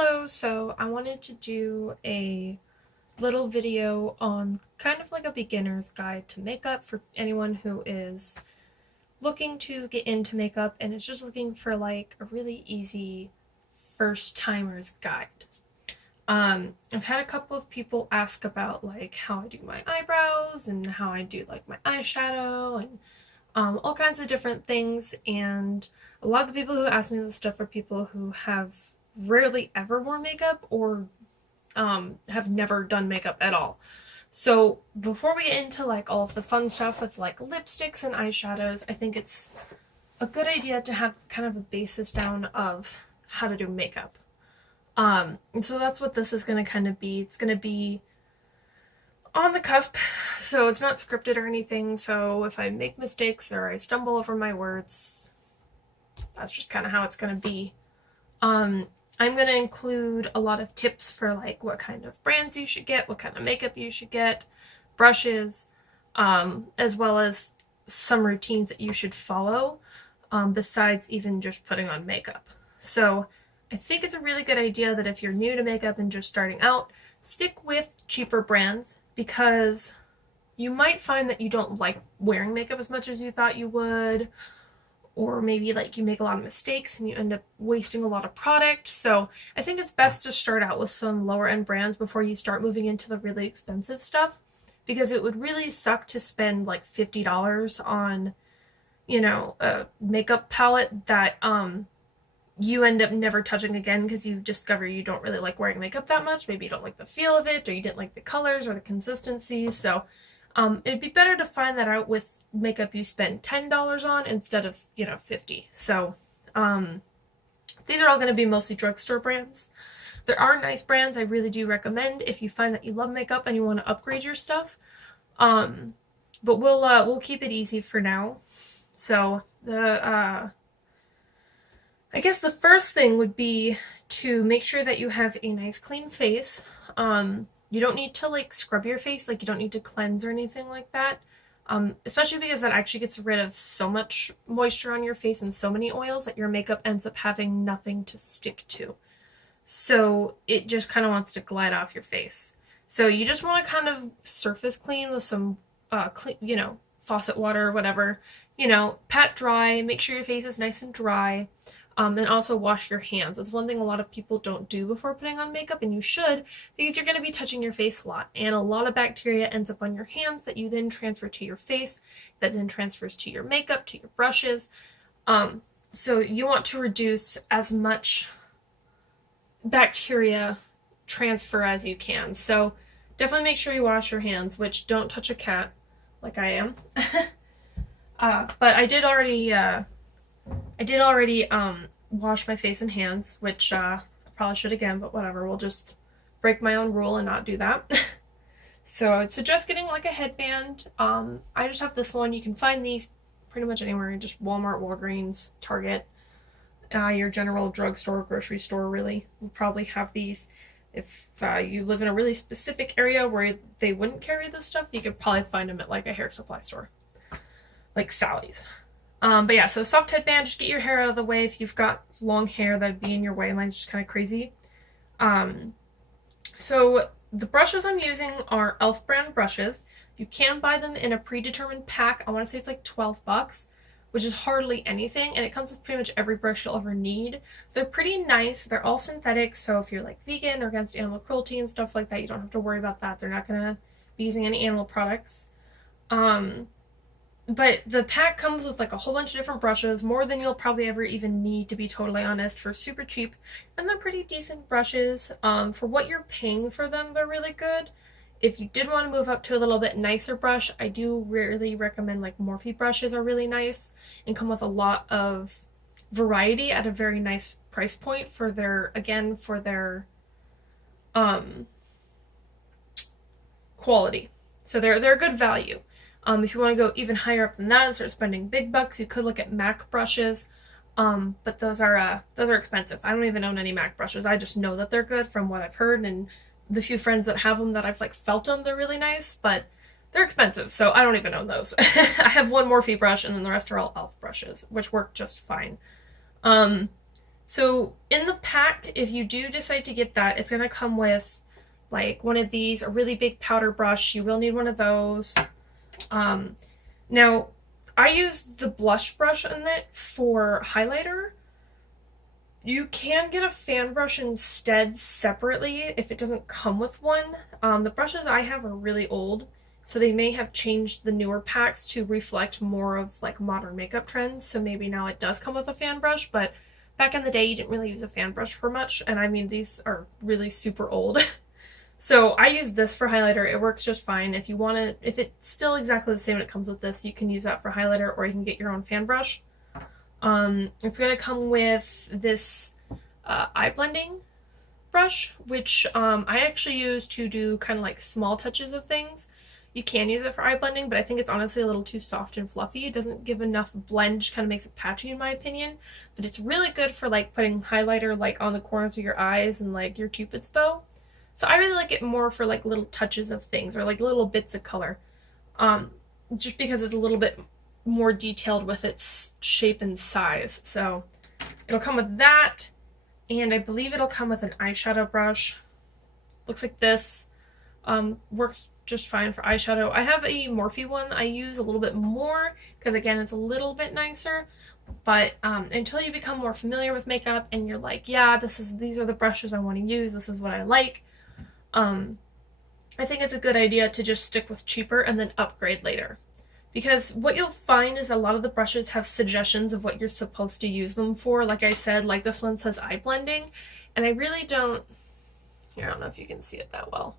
Hello, so I wanted to do a little video on kind of like a beginner's guide to makeup for anyone who is looking to get into makeup and is just looking for like a really easy first timer's guide. I've had a couple of people ask about like how I do my eyebrows and how I do like my eyeshadow and all kinds of different things, and a lot of the people who ask me this stuff are people who have rarely ever worn makeup or have never done makeup at all. So before we get into like all of the fun stuff with like lipsticks and eyeshadows, I think it's a good idea to have kind of a basis down of how to do makeup. And so that's what this is going to kind of be. It's going to be on the cusp, so it's not scripted or anything, so if I make mistakes or I stumble over my words, that's just kind of how it's going to be. I'm going to include a lot of tips for like what kind of brands you should get, what kind of makeup you should get, brushes, as well as some routines that you should follow, besides even just putting on makeup. So I think it's a really good idea that if you're new to makeup and just starting out, stick with cheaper brands, because you might find that you don't like wearing makeup as much as you thought you would, or maybe like you make a lot of mistakes and you end up wasting a lot of product. So I think it's best to start out with some lower end brands before you start moving into the really expensive stuff, because it would really suck to spend like $50 on, a makeup palette that you end up never touching again because you discover you don't really like wearing makeup that much. Maybe you don't like the feel of it, or you didn't like the colors or the consistency. So it'd be better to find that out with makeup you spend $10 on instead of, $50. So these are all going to be mostly drugstore brands. There are nice brands I really do recommend if you find that you love makeup and you want to upgrade your stuff. But we'll keep it easy for now. So I guess the first thing would be to make sure that you have a nice clean face. You don't need to like scrub your face, like you don't need to cleanse or anything like that. Especially because that actually gets rid of so much moisture on your face and so many oils that your makeup ends up having nothing to stick to. So it just kind of wants to glide off your face. So you just want to kind of surface clean with some faucet water or whatever. Pat dry, make sure your face is nice and dry. And also wash your hands. That's one thing a lot of people don't do before putting on makeup, and you should, because you're going to be touching your face a lot, and a lot of bacteria ends up on your hands that you then transfer to your face, that then transfers to your makeup, to your brushes. So you want to reduce as much bacteria transfer as you can. So definitely make sure you wash your hands, which don't touch a cat like I am. But I did already wash my face and hands, which I probably should again, but whatever. We'll just break my own rule and not do that. So I would suggest getting like a headband. I just have this one. You can find these pretty much anywhere, just Walmart, Walgreens, Target, your general drugstore, grocery store really will probably have these. If you live in a really specific area where they wouldn't carry this stuff, you could probably find them at like a hair supply store, like Sally's. But yeah, so soft headband, just get your hair out of the way. If you've got long hair that'd be in your way, mine's just kind of crazy. So the brushes I'm using are e.l.f. brand brushes. You can buy them in a predetermined pack. I want to say it's like $12, which is hardly anything, and it comes with pretty much every brush you'll ever need. They're pretty nice. They're all synthetic, so if you're like vegan or against animal cruelty and stuff like that, you don't have to worry about that. They're not gonna be using any animal products. But the pack comes with like a whole bunch of different brushes, more than you'll probably ever even need, to be totally honest, for super cheap. And they're pretty decent brushes. For what you're paying for them, they're really good. If you did want to move up to a little bit nicer brush, I do really recommend like Morphe brushes are really nice and come with a lot of variety at a very nice price point for their quality. So they're a good value. If you want to go even higher up than that and start spending big bucks, you could look at MAC brushes, but those are expensive. I don't even own any MAC brushes. I just know that they're good from what I've heard, and the few friends that have them that I've like felt them, they're really nice, but they're expensive, so I don't even own those. I have one Morphe brush, and then the rest are all e.l.f. brushes, which work just fine. So in the pack, if you do decide to get that, it's going to come with like one of these, a really big powder brush. You will need one of those. Now, I use the blush brush in it for highlighter. You can get a fan brush instead separately if it doesn't come with one. The brushes I have are really old, so they may have changed the newer packs to reflect more of like modern makeup trends. So maybe now it does come with a fan brush, but back in the day you didn't really use a fan brush for much. And I mean, these are really super old. So I use this for highlighter. It works just fine. If you want to, if it's still exactly the same when it comes with this, you can use that for highlighter, or you can get your own fan brush. It's going to come with this eye blending brush, which I actually use to do kind of like small touches of things. You can use it for eye blending, but I think it's honestly a little too soft and fluffy. It doesn't give enough blend, just kind of makes it patchy in my opinion. But it's really good for like putting highlighter like on the corners of your eyes and like your Cupid's bow. So I really like it more for like little touches of things or like little bits of color. Just because it's a little bit more detailed with its shape and size. So it'll come with that, and I believe it'll come with an eyeshadow brush. Looks like this. Works just fine for eyeshadow. I have a Morphe one I use a little bit more because again it's a little bit nicer, but until you become more familiar with makeup and you're like, yeah, these are the brushes I want to use, this is what I like, I think it's a good idea to just stick with cheaper and then upgrade later. Because what you'll find is a lot of the brushes have suggestions of what you're supposed to use them for. Like I said, like this one says eye blending, and I really don't, here, I don't know if you can see it that well.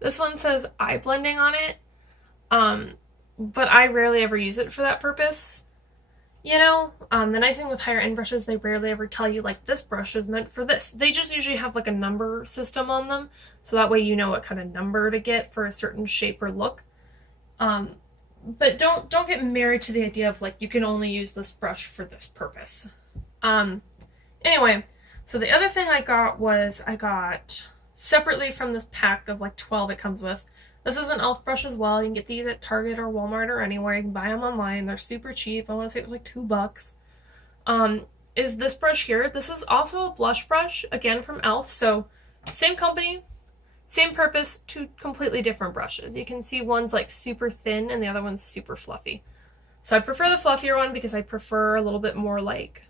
This one says eye blending on it, but I rarely ever use it for that purpose. You know, the nice thing with higher end brushes, they rarely ever tell you like this brush is meant for this. They just usually have like a number system on them, so that way you know what kind of number to get for a certain shape or look. But don't get married to the idea of like you can only use this brush for this purpose. Anyway, so the other thing I got was I got separately from this pack of like 12 it comes with. This is an e.l.f. brush as well. You can get these at Target or Walmart or anywhere. You can buy them online. They're super cheap. I want to say it was like $2. Is this brush here. This is also a blush brush, again from e.l.f. So same company, same purpose, two completely different brushes. You can see one's like super thin and the other one's super fluffy. So I prefer the fluffier one because I prefer a little bit more like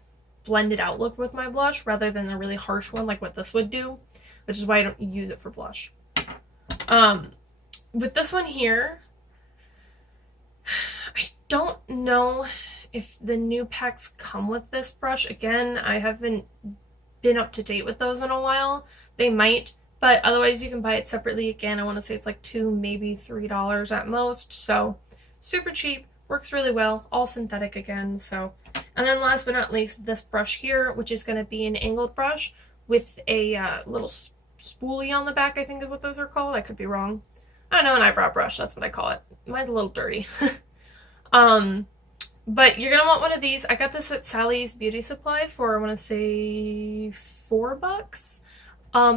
blended out look with my blush rather than a really harsh one like what this would do, which is why I don't use it for blush. With this one here, I don't know if the new packs come with this brush. Again, I haven't been up to date with those in a while. They might, but otherwise you can buy it separately. Again, I want to say it's like $2, maybe $3 at most. So super cheap, works really well, all synthetic again. So, and then last but not least, this brush here, which is going to be an angled brush with a little spoolie on the back, I think is what those are called. I could be wrong. I don't know, an eyebrow brush, that's what I call it. Mine's a little dirty. But you're gonna want one of these. I got this at Sally's Beauty Supply for, I want to say, $4.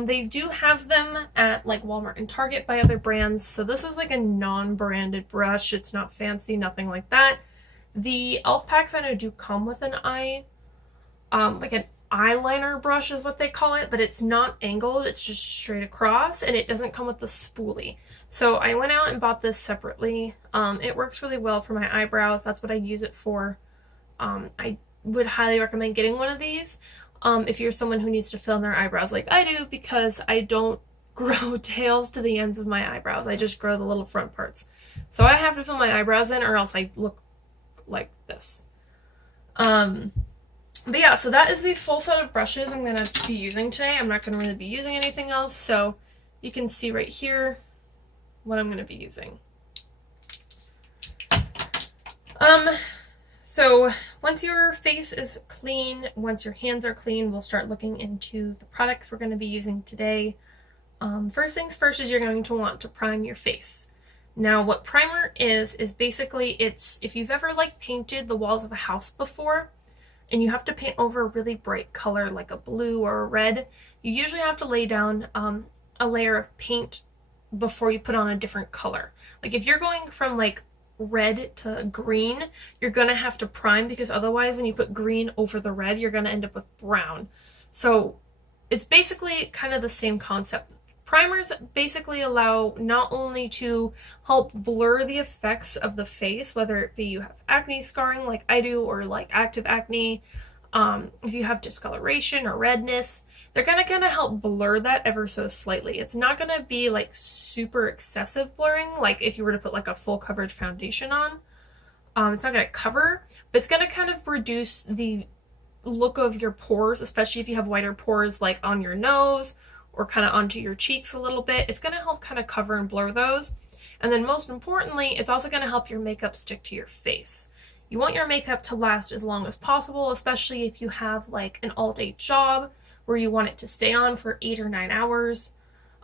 They do have them at like Walmart and Target by other brands. So this is like a non-branded brush. It's not fancy, nothing like that. The e.l.f. packs I know do come with an like an eyeliner brush is what they call it, but it's not angled, it's just straight across, and it doesn't come with the spoolie. So I went out and bought this separately. It works really well for my eyebrows. That's what I use it for. I would highly recommend getting one of these if you're someone who needs to fill in their eyebrows like I do, because I don't grow tails to the ends of my eyebrows. I just grow the little front parts. So I have to fill my eyebrows in or else I look like this. But yeah, so that is the full set of brushes I'm going to be using today. I'm not going to really be using anything else, so you can see right here what I'm going to be using. So once your face is clean, once your hands are clean, we'll start looking into the products we're going to be using today. First things first is you're going to want to prime your face. Now what primer is basically it's, if you've ever like painted the walls of a house before, and you have to paint over a really bright color like a blue or a red, you usually have to lay down a layer of paint before you put on a different color. Like if you're going from like red to green, you're going to have to prime, because otherwise when you put green over the red, you're going to end up with brown. So it's basically kind of the same concept. Primers basically allow not only to help blur the effects of the face, whether it be you have acne scarring like I do, or like active acne, if you have discoloration or redness, they're going to kind of help blur that ever so slightly. It's not going to be like super excessive blurring, like if you were to put like a full coverage foundation on. It's not going to cover, but it's going to kind of reduce the look of your pores, especially if you have wider pores like on your nose or kind of onto your cheeks a little bit. It's going to help kind of cover and blur those. And then most importantly, it's also going to help your makeup stick to your face. You want your makeup to last as long as possible, especially if you have like an all-day job where you want it to stay on for 8 or 9 hours.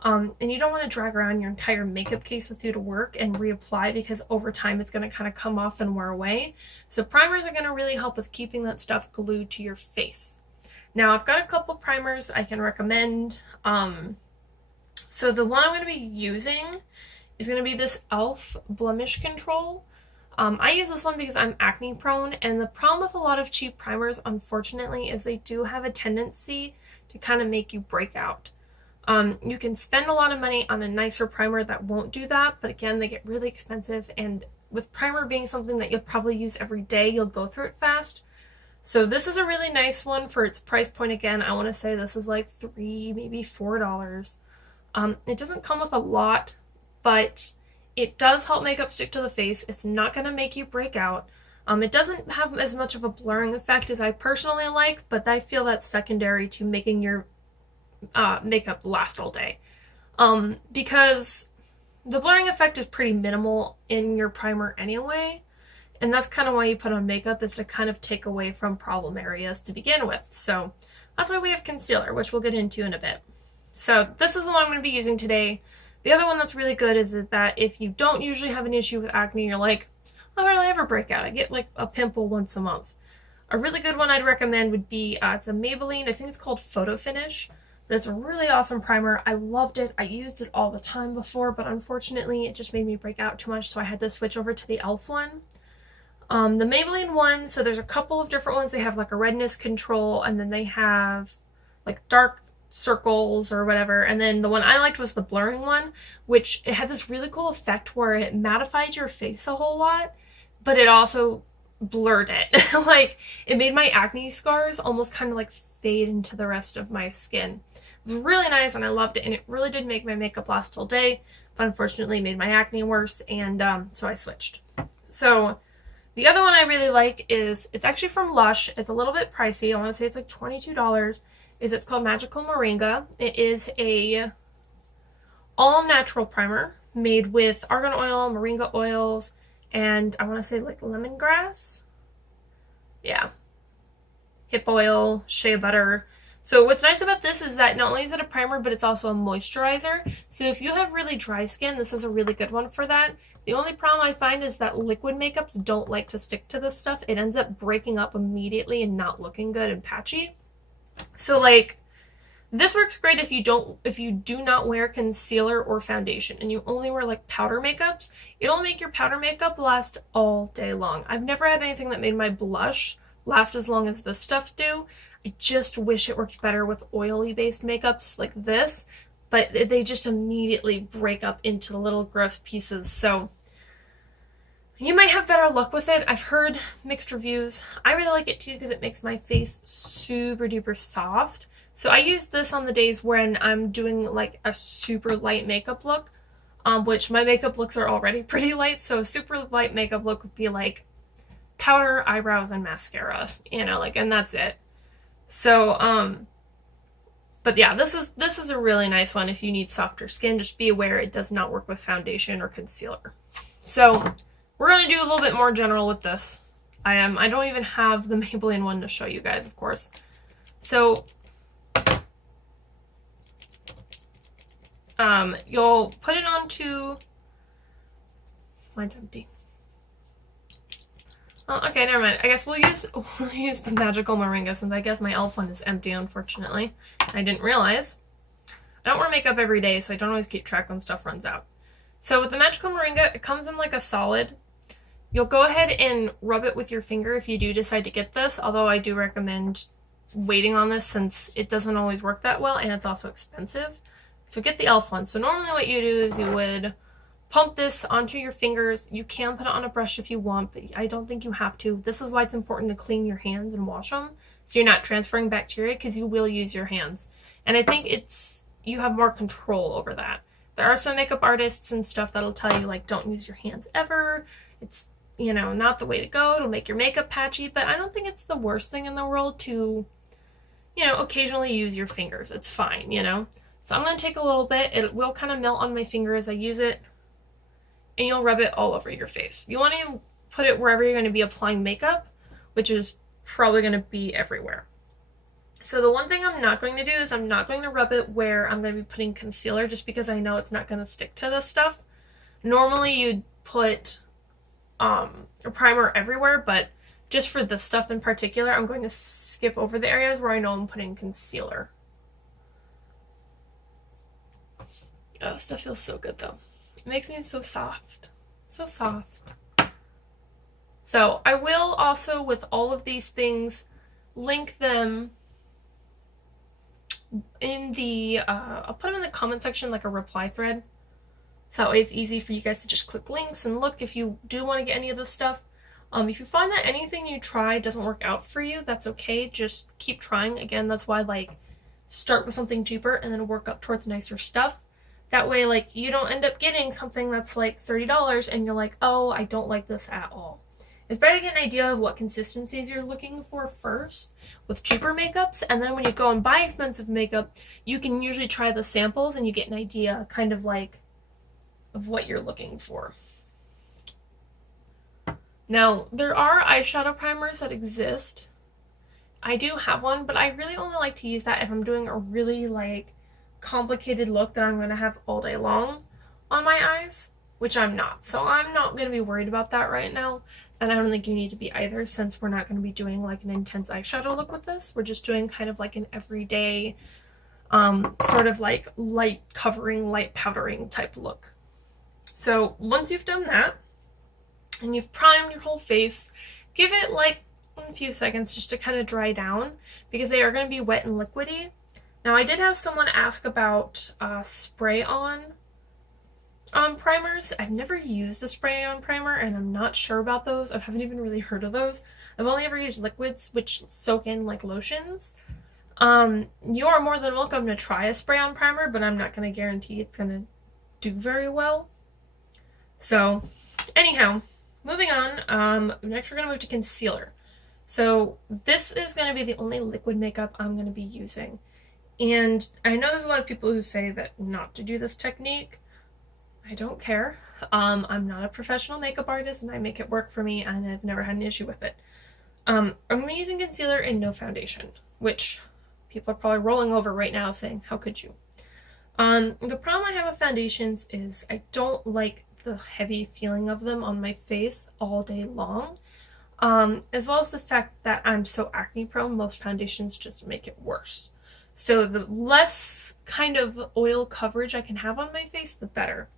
And you don't want to drag around your entire makeup case with you to work and reapply, because over time it's going to kind of come off and wear away. So primers are going to really help with keeping that stuff glued to your face. Now I've got a couple primers I can recommend. So the one I'm going to be using is going to be this e.l.f. Blemish Control. I use this one because I'm acne prone, and the problem with a lot of cheap primers, unfortunately, is they do have a tendency to kind of make you break out. You can spend a lot of money on a nicer primer that won't do that, but again, they get really expensive, and with primer being something that you'll probably use every day, you'll go through it fast. So this is a really nice one for its price point. Again, I want to say this is like $3, maybe $4. It doesn't come with a lot, but it does help makeup stick to the face. It's not going to make you break out. It doesn't have as much of a blurring effect as I personally like, but I feel that's secondary to making your makeup last all day. Because the blurring effect is pretty minimal in your primer anyway, and that's kind of why you put on makeup, is to kind of take away from problem areas to begin with. So that's why we have concealer, which we'll get into in a bit. So this is the one I'm going to be using today. The other one that's really good is that if you don't usually have an issue with acne, you're like, I hardly ever break out, I get like a pimple once a month. A really good one I'd recommend would be, it's a Maybelline, I think it's called Photo Finish, but it's a really awesome primer. I loved it. I used it all the time before, but unfortunately it just made me break out too much, so I had to switch over to the e.l.f. one. The Maybelline one, so there's a couple of different ones. They have like a redness control, and then they have like dark circles or whatever, and then the one I liked was the blurring one, which it had this really cool effect where it mattified your face a whole lot, but it also blurred it. Like, it made my acne scars almost kind of like fade into the rest of my skin. It was really nice and I loved it, and it really did make my makeup last all day, but unfortunately made my acne worse, and so I switched. So the other one I really like is, it's actually from Lush. It's a little bit pricey. I want to say it's like $22. It's called Magical Moringa. It is a all-natural primer made with argan oil, moringa oils, and I want to say like lemongrass. Yeah. Hip oil, shea butter. So what's nice about this is that not only is it a primer, but it's also a moisturizer. So if you have really dry skin, this is a really good one for that. The only problem I find is that liquid makeups don't like to stick to this stuff. It ends up breaking up immediately and not looking good and patchy. So like, this works great if you do not wear concealer or foundation and you only wear like powder makeups. It'll make your powder makeup last all day long. I've never had anything that made my blush last as long as this stuff do. I just wish it worked better with oily based makeups like this, but they just immediately break up into little gross pieces. So you might have better luck with it. I've heard mixed reviews. I really like it too because it makes my face super duper soft. So I use this on the days when I'm doing like a super light makeup look, which my makeup looks are already pretty light. So a super light makeup look would be like powder, eyebrows, and mascara, you know, like, and that's it. So, but yeah, this is a really nice one if you need softer skin. Just be aware it does not work with foundation or concealer. So we're going to do a little bit more general with this. I don't even have the Maybelline one to show you guys, of course. So you'll put it onto, mine's empty. Oh, okay, never mind. I guess we'll use the Magical Moringa since I guess my e.l.f. one is empty, unfortunately. I didn't realize. I don't wear makeup every day, so I don't always keep track when stuff runs out. So with the Magical Moringa, it comes in like a solid. you'll go ahead and rub it with your finger if you do decide to get this, although I do recommend waiting on this since it doesn't always work that well and it's also expensive. So get the e.l.f. one. So normally what you do is you would pump this onto your fingers. You can put it on a brush if you want, but I don't think you have to. This is why it's important to clean your hands and wash them so you're not transferring bacteria, because you will use your hands. And I think you have more control over that. There are some makeup artists and stuff that'll tell you, like, don't use your hands ever. It's, not the way to go. It'll make your makeup patchy, but I don't think it's the worst thing in the world to, occasionally use your fingers. It's fine, So I'm going to take a little bit. It will kind of melt on my finger as I use it, and you'll rub it all over your face. You want to put it wherever you're going to be applying makeup, which is probably going to be everywhere. So the one thing I'm not going to do is I'm not going to rub it where I'm going to be putting concealer, just because I know it's not going to stick to this stuff. Normally you'd put a primer everywhere, but just for this stuff in particular, I'm going to skip over the areas where I know I'm putting concealer. Oh, this stuff feels so good though. It makes me so soft. So soft. So I will also, with all of these things, link them in the, I'll put them in the comment section like a reply thread. So that way it's easy for you guys to just click links and look if you do want to get any of this stuff. If you find that anything you try doesn't work out for you, that's okay. Just keep trying. Again, that's why, start with something cheaper and then work up towards nicer stuff. That way, you don't end up getting something that's $30 and you're like, oh, I don't like this at all. It's better to get an idea of what consistencies you're looking for first with cheaper makeups, and then when you go and buy expensive makeup, you can usually try the samples and you get an idea kind of of what you're looking for. Now, there are eyeshadow primers that exist. I do have one, but I really only like to use that if I'm doing a really complicated look that I'm going to have all day long on my eyes, which I'm not. So I'm not going to be worried about that right now. And I don't think you need to be either, since we're not going to be doing an intense eyeshadow look with this. We're just doing kind of an everyday, sort of light covering, light powdering type look. So once you've done that, and you've primed your whole face, give it a few seconds just to kind of dry down, because they are going to be wet and liquidy. Now, I did have someone ask about spray-on primers. I've never used a spray-on primer, and I'm not sure about those. I haven't even really heard of those. I've only ever used liquids, which soak in like lotions. You are more than welcome to try a spray-on primer, but I'm not going to guarantee it's going to do very well. So, anyhow, moving on. Next we're going to move to concealer. So this is going to be the only liquid makeup I'm going to be using. And I know there's a lot of people who say that not to do this technique. I don't care. I'm not a professional makeup artist, and I make it work for me, and I've never had an issue with it. I'm going to be using concealer and no foundation, which people are probably rolling over right now saying, how could you? The problem I have with foundations is I don't like the heavy feeling of them on my face all day long, as well as the fact that I'm so acne prone. Most foundations just make it worse. So the less kind of oil coverage I can have on my face, the better.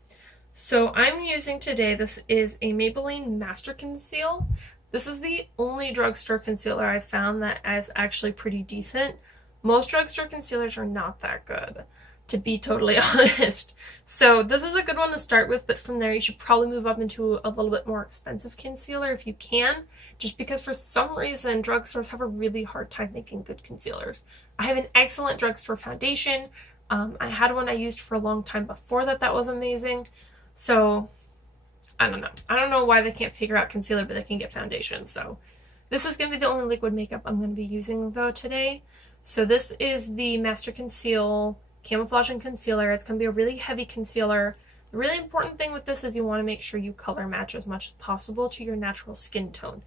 So I'm using today, this is a Maybelline Master Conceal. This is the only drugstore concealer I found that is actually pretty decent. Most drugstore concealers are not that good, to be totally honest. So this is a good one to start with, but from there you should probably move up into a little bit more expensive concealer if you can, just because for some reason drugstores have a really hard time making good concealers. I have an excellent drugstore foundation. I had one I used for a long time before that was amazing. So I don't know. I don't know why they can't figure out concealer, but they can get foundation. So this is going to be the only liquid makeup I'm going to be using though today. So this is the Master Conceal Camouflage and Concealer. It's going to be a really heavy concealer. The really important thing with this is you want to make sure you color match as much as possible to your natural skin tone.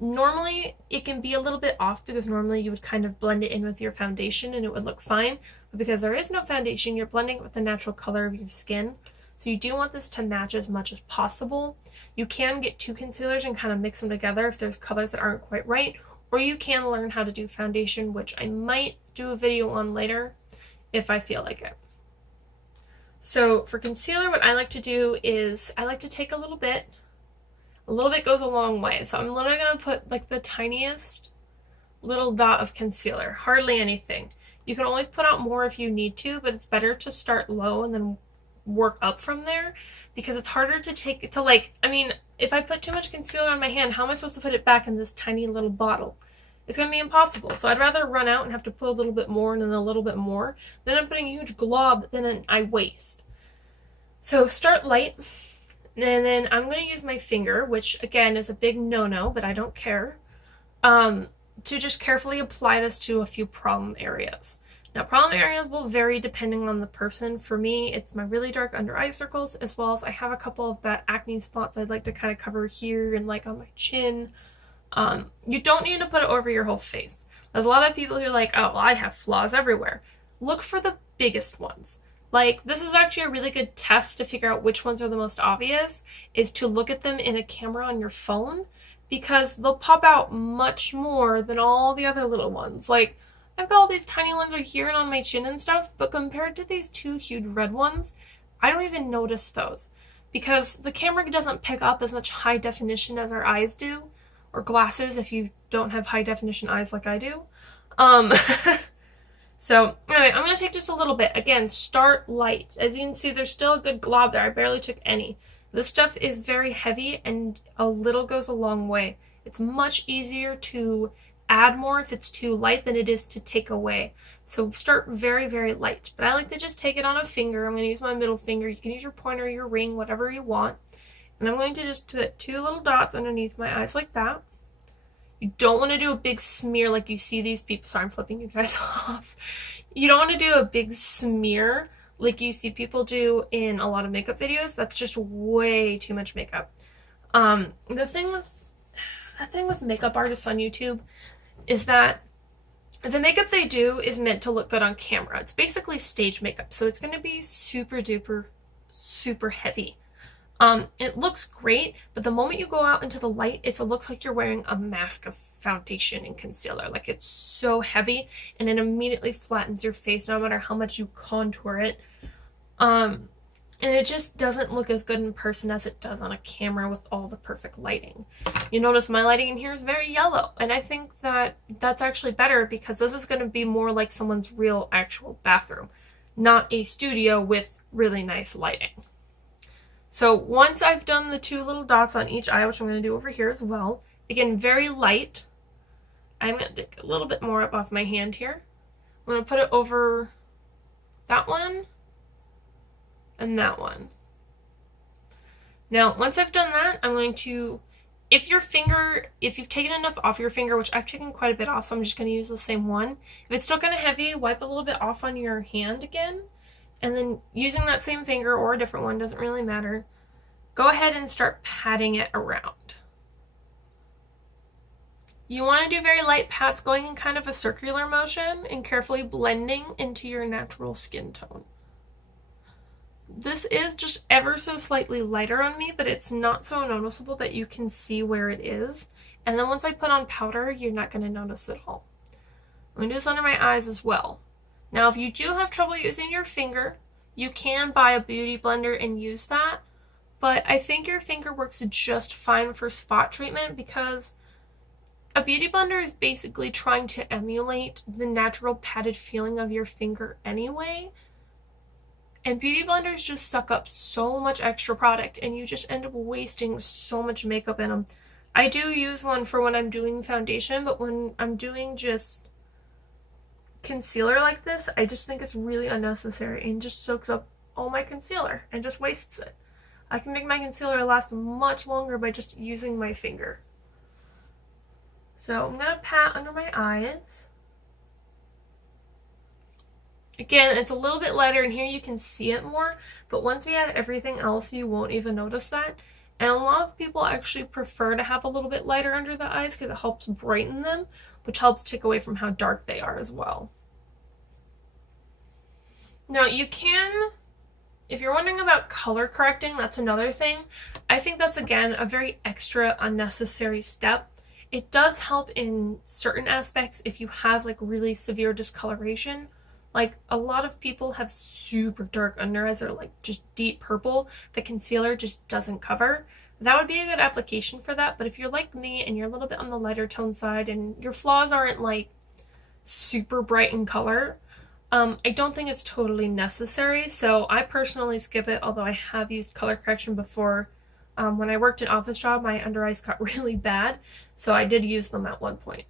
Normally it can be a little bit off, because normally you would kind of blend it in with your foundation and it would look fine, but because there is no foundation, you're blending it with the natural color of your skin. So you do want this to match as much as possible. You can get two concealers and kind of mix them together if there's colors that aren't quite right, or you can learn how to do foundation, which I might do a video on later if I feel like it. So for concealer, what I like to do is I like to take a little bit A little bit goes a long way. So I'm literally going to put like the tiniest little dot of concealer, hardly anything. You can always put out more if you need to, but it's better to start low and then work up from there, because it's harder to take to, like, I mean, if I put too much concealer on my hand, how am I supposed to put it back in this tiny little bottle? It's going to be impossible. So I'd rather run out and have to put a little bit more and then a little bit more. Then I'm putting a huge glob that then I waste. So start light, and then I'm going to use my finger, which again is a big no-no, but I don't care, to just carefully apply this to a few problem areas. Now, problem areas will vary depending on the person. For me, it's my really dark under eye circles, as well as I have a couple of bad acne spots I'd like to kind of cover here and like on my chin. You don't need to put it over your whole face. There's a lot of people who are like, oh, well, I have flaws everywhere. Look for the biggest ones. Like, this is actually a really good test to figure out which ones are the most obvious, is to look at them in a camera on your phone, because they'll pop out much more than all the other little ones. Like, I've got all these tiny ones right here and on my chin and stuff, but compared to these two huge red ones, I don't even notice those, because the camera doesn't pick up as much high definition as our eyes do, or glasses if you don't have high definition eyes like I do. So anyway, I'm going to take just a little bit. Again, start light. As you can see, there's still a good glob there. I barely took any. This stuff is very heavy, and a little goes a long way. It's much easier to add more if it's too light than it is to take away. So start very, very light. But I like to just take it on a finger. I'm going to use my middle finger. You can use your pointer, your ring, whatever you want. And I'm going to just put two little dots underneath my eyes like that. You don't want to do a big smear like you see these people. Sorry, I'm flipping you guys off. You don't want to do a big smear like you see people do in a lot of makeup videos. That's just way too much makeup. The thing with makeup artists on YouTube is that the makeup they do is meant to look good on camera. It's basically stage makeup, so it's going to be super duper, super heavy. It looks great, but the moment you go out into the light, it looks like you're wearing a mask of foundation and concealer. Like, it's so heavy, and it immediately flattens your face no matter how much you contour it. And it just doesn't look as good in person as it does on a camera with all the perfect lighting. You notice my lighting in here is very yellow, and I think that that's actually better, because this is going to be more like someone's real actual bathroom, not a studio with really nice lighting. So once I've done the two little dots on each eye, which I'm going to do over here as well, again, very light, I'm going to take a little bit more up off my hand here. I'm going to put it over that one and that one. Now, once I've done that, I'm going to, if you've taken enough off your finger, which I've taken quite a bit off, so I'm just going to use the same one. If it's still kind of heavy, wipe a little bit off on your hand again. And then using that same finger or a different one, doesn't really matter, go ahead and start patting it around. You want to do very light pats going in kind of a circular motion and carefully blending into your natural skin tone. This is just ever so slightly lighter on me, but it's not so noticeable that you can see where it is. And then once I put on powder, you're not going to notice it all. I'm going to do this under my eyes as well. Now, if you do have trouble using your finger, you can buy a beauty blender and use that, but I think your finger works just fine for spot treatment, because a beauty blender is basically trying to emulate the natural padded feeling of your finger anyway, and beauty blenders just suck up so much extra product, and you just end up wasting so much makeup in them. I do use one for when I'm doing foundation, but when I'm doing just concealer like this, I just think it's really unnecessary and just soaks up all my concealer and just wastes it. I can make my concealer last much longer by just using my finger. So I'm going to pat under my eyes. Again, it's a little bit lighter, and here you can see it more, but once we add everything else, you won't even notice that. And a lot of people actually prefer to have a little bit lighter under the eyes because it helps brighten them, which helps take away from how dark they are as well. Now you can, if you're wondering about color correcting, that's another thing. I think that's, again, a very extra unnecessary step. It does help in certain aspects if you have like really severe discoloration. Like, a lot of people have super dark under eyes that are like just deep purple the concealer just doesn't cover. that would be a good application for that. But if you're like me and you're a little bit on the lighter tone side and your flaws aren't like super bright in color, I don't think it's totally necessary. So I personally skip it, although I have used color correction before. When I worked an office job, my under eyes got really bad, so I did use them at one point.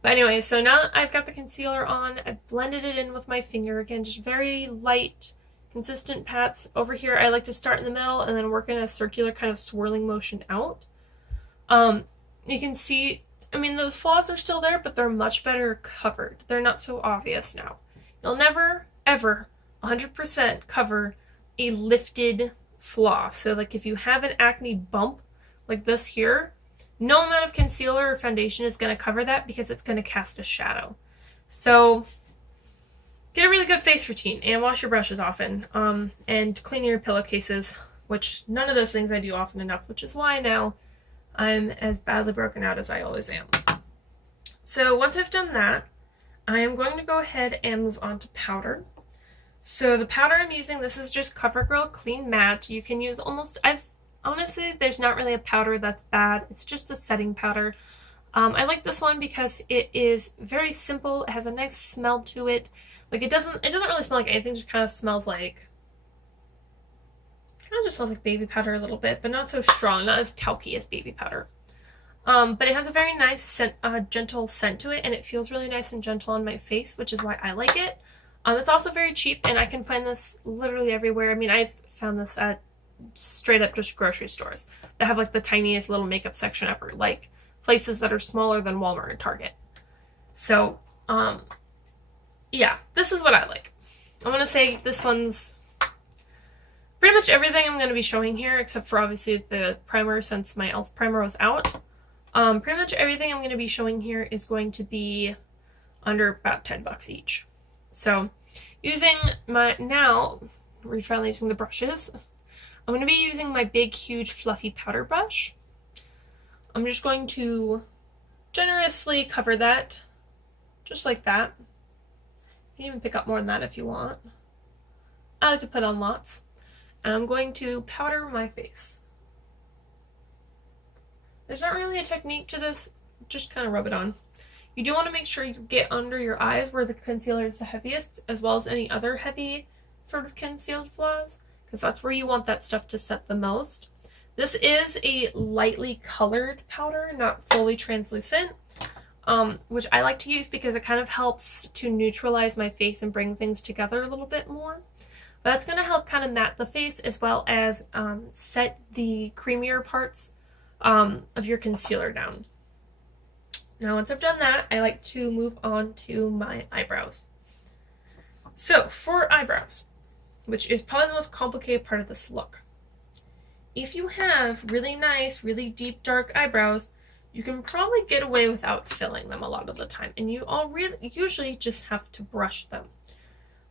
But anyway, so now that I've got the concealer on, I've blended it in with my finger. Again, just very light, consistent pats. Over here, I like to start in the middle and then work in a circular kind of swirling motion out. You can see, I mean, the flaws are still there, but they're much better covered. They're not so obvious now. You'll never, ever, 100% cover a lifted flaw. So like if you have an acne bump like this here, no amount of concealer or foundation is going to cover that because it's going to cast a shadow. So get a really good face routine and wash your brushes often, and clean your pillowcases, which none of those things I do often enough, which is why now I'm as badly broken out as I always am. So once I've done that, I am going to go ahead and move on to powder. So the powder I'm using, this is just CoverGirl Clean Matte. You can use honestly, there's not really a powder that's bad. It's just a setting powder. I like this one because it is very simple. It has a nice smell to it. Like it doesn't really smell like anything. It just kind of smells like, baby powder a little bit, but not so strong, not as talky as baby powder. But it has a very nice scent, gentle scent to it, and it feels really nice and gentle on my face, which is why I like it. It's also very cheap, and I can find this literally everywhere. I mean, I've found this at straight up just grocery stores that have like the tiniest little makeup section ever, like places that are smaller than Walmart and Target. So, yeah, this is what I like. I'm going to say this one's pretty much everything I'm going to be showing here, except for obviously the primer, since my e.l.f. primer was out. Pretty much everything I'm going to be showing here is going to be under about $10 each. So, now, we're finally using the brushes. I'm going to be using my big, huge, fluffy powder brush. I'm just going to generously cover that, just like that. You can even pick up more than that if you want. I like to put on lots. And I'm going to powder my face. There's not really a technique to this, just kind of rub it on. You do want to make sure you get under your eyes where the concealer is the heaviest, as well as any other heavy sort of concealed flaws, because that's where you want that stuff to set the most. This is a lightly colored powder, not fully translucent, which I like to use because it kind of helps to neutralize my face and bring things together a little bit more. But that's going to help kind of matte the face as well as set the creamier parts of your concealer down. Now once I've done that, I like to move on to my eyebrows. So for eyebrows, which is probably the most complicated part of this look, if you have really nice, really deep, dark eyebrows, you can probably get away without filling them a lot of the time, and you usually just have to brush them.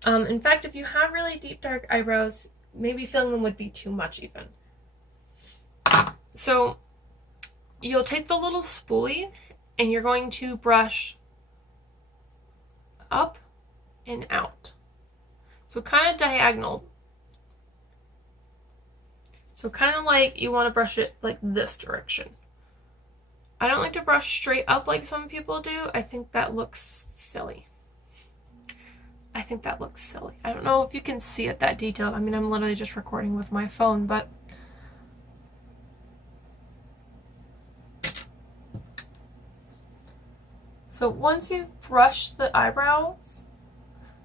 In fact, if you have really deep, dark eyebrows, maybe filling them would be too much even. So you'll take the little spoolie and you're going to brush up and out. So kind of diagonal. So kind of like you want to brush it like this direction. I don't like to brush straight up like some people do. I think that looks silly. I don't know if you can see it that detailed. I mean, I'm literally just recording with my phone, but so once you've brushed the eyebrows,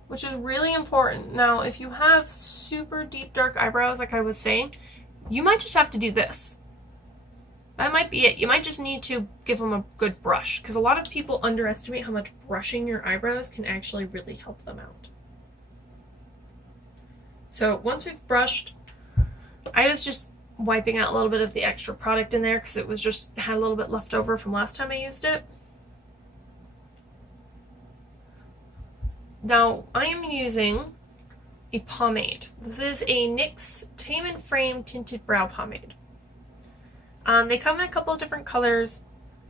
which is really important. Now, if you have super deep, dark eyebrows, like I was saying, you might just have to do this. That might be it. You might just need to give them a good brush, because a lot of people underestimate how much brushing your eyebrows can actually really help them out. So once we've brushed, I was just wiping out a little bit of the extra product in there because it was just had a little bit left over from last time I used it. Now I am using a pomade. This is a NYX Tame and Frame Tinted Brow Pomade. They come in a couple of different colors.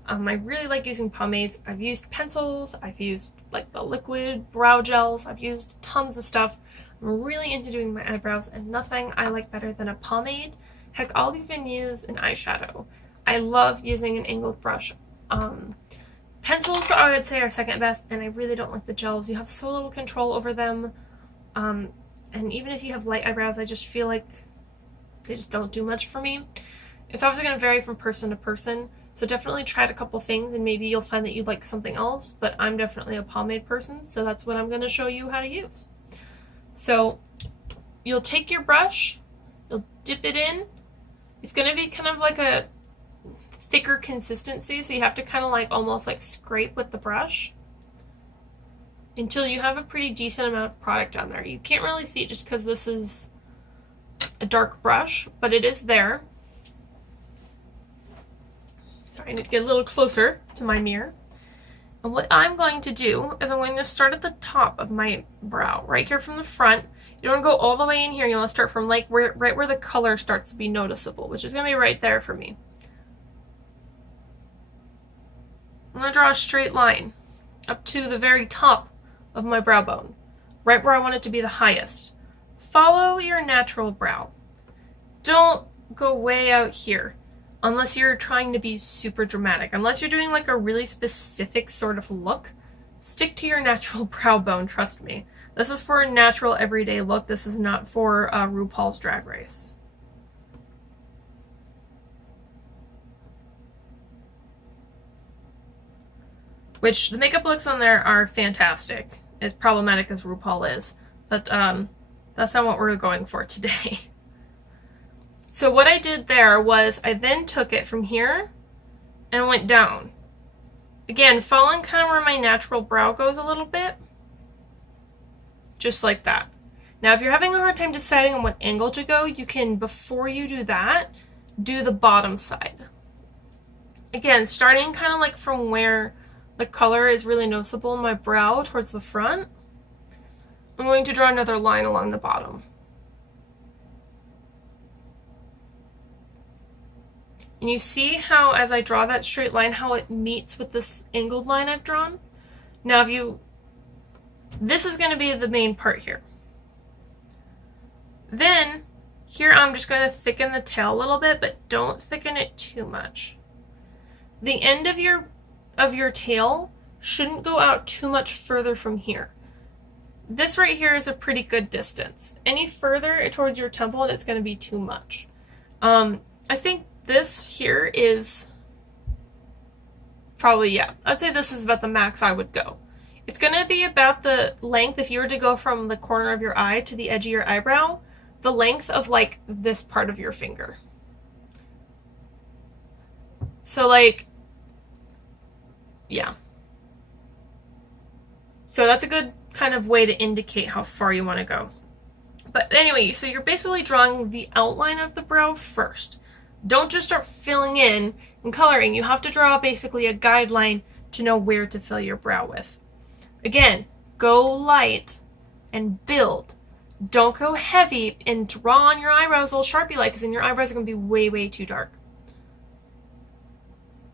I really like using pomades. I've used pencils, I've used like the liquid brow gels, I've used tons of stuff. I'm really into doing my eyebrows, and nothing I like better than a pomade Heck, I'll even use an eyeshadow. I love using an angled brush. Pencils, I would say, are second best, and I really don't like the gels. You have so little control over them. And even if you have light eyebrows, I just feel like they just don't do much for me. It's obviously going to vary from person to person, so definitely try a couple things and maybe you'll find that you like something else, but I'm definitely a pomade person, so that's what I'm going to show you how to use. So you'll take your brush, you'll dip it in. It's going to be kind of like a thicker consistency, so you have to kind of like almost like scrape with the brush until you have a pretty decent amount of product on there. You can't really see it just because this is a dark brush, but it is there. Sorry, I need to get a little closer to my mirror. And what I'm going to do is I'm going to start at the top of my brow, right here from the front. You don't want to go all the way in here. You want to start from like right where the color starts to be noticeable, which is going to be right there for me. I'm going to draw a straight line up to the very top of my brow bone, right where I want it to be the highest. Follow your natural brow. Don't go way out here unless you're trying to be super dramatic. Unless you're doing like a really specific sort of look, stick to your natural brow bone, trust me. This is for a natural everyday look. This is not for RuPaul's Drag Race. Which the makeup looks on there are fantastic. As problematic as RuPaul is. But that's not what we're going for today. So what I did there was I then took it from here and went down. Again, following kind of where my natural brow goes a little bit. Just like that. Now if you're having a hard time deciding on what angle to go, you can, before you do that, do the bottom side. Again, starting kind of like from where the color is really noticeable in my brow towards the front, I'm going to draw another line along the bottom. And you see how, as I draw that straight line, how it meets with this angled line I've drawn? Now this is going to be the main part here. Then, here I'm just going to thicken the tail a little bit, but don't thicken it too much. The end of your tail shouldn't go out too much further from here. This right here is a pretty good distance. Any further towards your temple, it's going to be too much. I think this here is probably, yeah, I'd say this is about the max I would go. It's going to be about the length, if you were to go from the corner of your eye to the edge of your eyebrow, the length of like this part of your finger. So like, yeah. So that's a good kind of way to indicate how far you want to go. But anyway, so you're basically drawing the outline of the brow first. Don't just start filling in and coloring. You have to draw basically a guideline to know where to fill your brow with. Again, go light and build. Don't go heavy and draw on your eyebrows all Sharpie-like, because then your eyebrows are going to be way, way too dark.